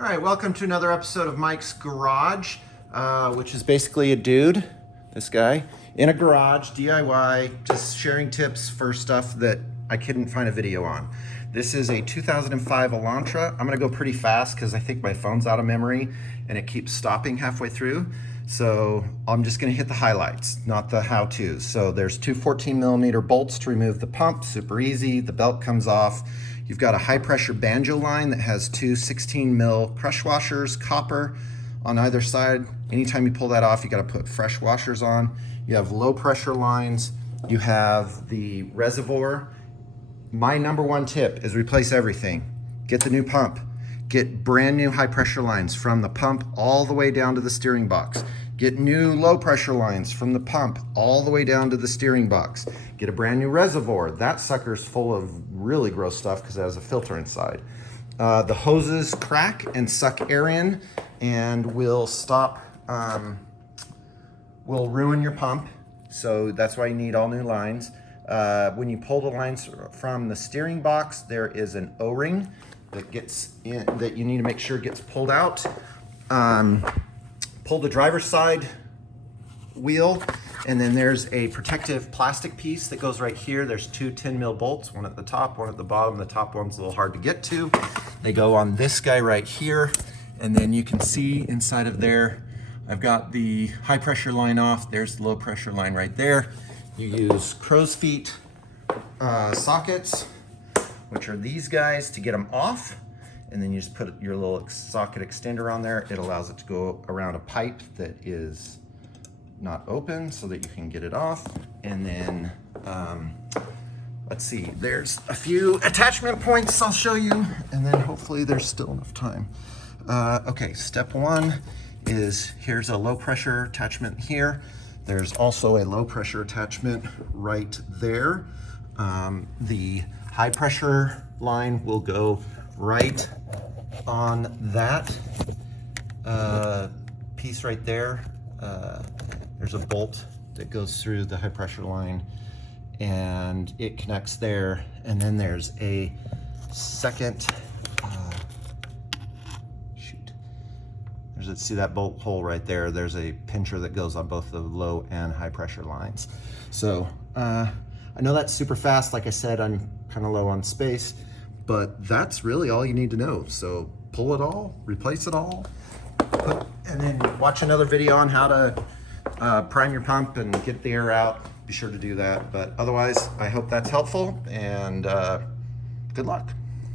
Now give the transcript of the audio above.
All right, welcome to another episode of Mike's Garage, which is basically a dude, this guy, in a garage, DIY, just sharing tips for stuff that I couldn't find a video on. This is a 2005 Elantra. I'm gonna go pretty fast because I think my phone's out of memory and it keeps stopping halfway through. So I'm just gonna hit the highlights, not the how-tos. So there's two 14mm bolts to remove the pump, super easy. The belt comes off. You've got a high pressure banjo line that has two 16mm crush washers, copper on either side. Anytime you pull that off, you gotta put fresh washers on. You have low pressure lines. You have the reservoir. My number one tip is replace everything. Get the new pump. Get brand new high pressure lines from the pump all the way down to the steering box. Get new low pressure lines from the pump all the way down to the steering box. Get a brand new reservoir. That sucker's full of really gross stuff because it has a filter inside. The hoses crack and suck air in and will stop, will ruin your pump. So that's why you need all new lines. When you pull the lines from the steering box, there is an O-ring that gets in, that you need to make sure gets pulled out. Pull the driver's side wheel, and then there's a protective plastic piece that goes right here. There's two 10mm bolts, one at the top, one at the bottom. The top one's a little hard to get to. They go on this guy right here, and then you can see inside of there, I've got the high pressure line off. There's the low pressure line right there. You use crow's feet sockets, which are these guys, to get them off. And then you just put your little socket extender on there. It allows it to go around a pipe that is not open so that you can get it off. And then, let's see, there's a few attachment points I'll show you, and then hopefully there's still enough time. Okay, step one is here's a low pressure attachment here. There's also a low pressure attachment right there. The high pressure line will go right on that piece right there. There's a bolt that goes through the high pressure line and it connects there. And then there's a second, see that bolt hole right there? There's a pincher that goes on both the low and high pressure lines. So I know that's super fast. Like I said, I'm kind of low on space, but that's really all you need to know. So pull it all, replace it all, and then watch another video on how to prime your pump and get the air out. Be sure to do that. But otherwise, I hope that's helpful, and good luck.